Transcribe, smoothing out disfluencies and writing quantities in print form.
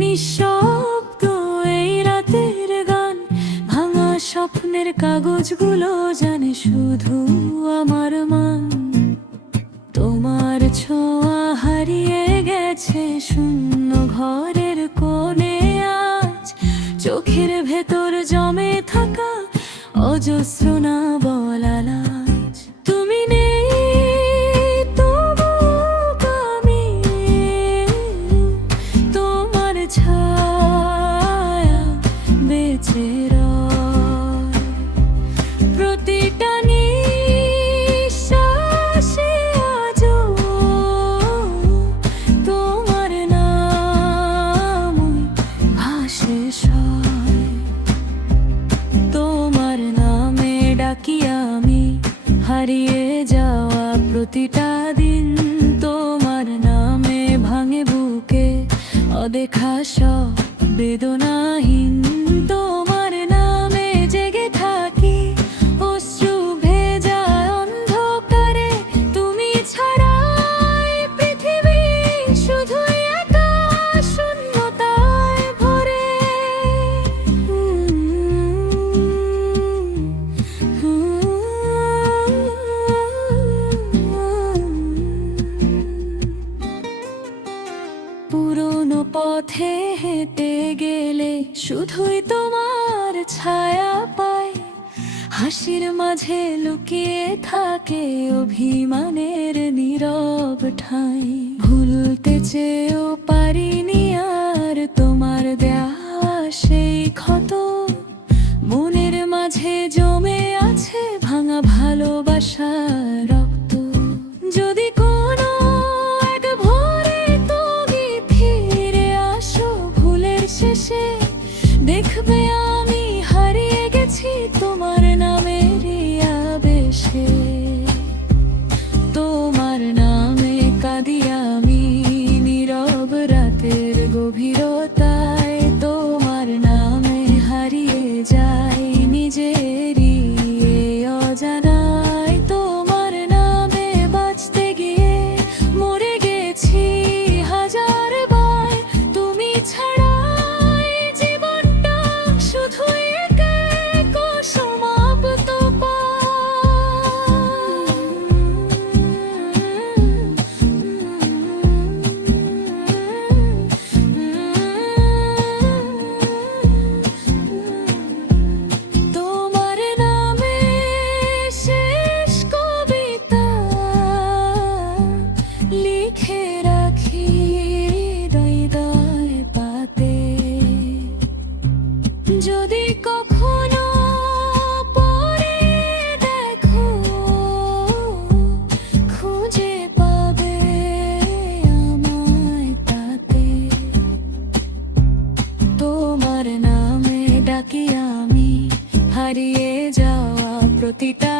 নিঃশব্দ এই রাতের গান, ভাঙা স্বপ্নের কাগজগুলো জানে শুধু আমার মান। তোমার ছোঁয়া হারিয়ে গেছে শূন্য ঘরের কোণে আজ, চোখের ভেতর জমে থাকা অজস্র না বলা লাজ। তুমি নেই তবু আমি তোমার ছায়া বেঁচে রয়, প্রতিটা নিঃশ্বাসে আজও তোমার নাম ভাসে সয়। তোমার নামে ডাকি আমি হারিয়ে যাওয়া প্রতিটা দিন, তোমার নামে ভাঙে বুকে অদেখা সব বেদনাহীন। তোমার নামে জেগে থাকি অশ্রু ভেজা অন্ধকারে, তুমি ছাড়া এই পৃথিবী শুধুই একা শূন্যতায় ভরে। পুরনো পথে হেঁটে গেলে শুধুই তোমার ছায়া পাই, হাসির মাঝে লুকিয়ে থাকে অভিমানের নীরব ঠাঁই। ভুলতে চেয়েও পারিনি আর তোমার দেওয়া সেই ক্ষত, মনের মাঝে জমে আছে ভাঙা ভালোবাসার রক্ত। যদি কোনো এক ভোরে তুমি ফিরে আসো ভুলের শেষে, দেখবে আমি হারিয়ে গেছি তোমার নামেরই আবেশে। তোমার নামে কাঁদি আমি নীরব রাতের গভীরতায়, তোমার নামে হারিয়ে যাই নিজেরই এই অজানায়। তোমার নামে বাঁচতে গিয়ে মরে গেছি হাজার বার, তুমি ছাড়া এই জীবনটা শুধুই এক সমাপ্ত তোমার নামে শেষ কবিতা লিখে রাখি হৃদয় পাতে। যদি কখনো পরে দেখো খুঁজে পাবে আমায় তাতে। তোমার নামে ডাকি আমি হারিয়ে যাওয়া প্রতিটা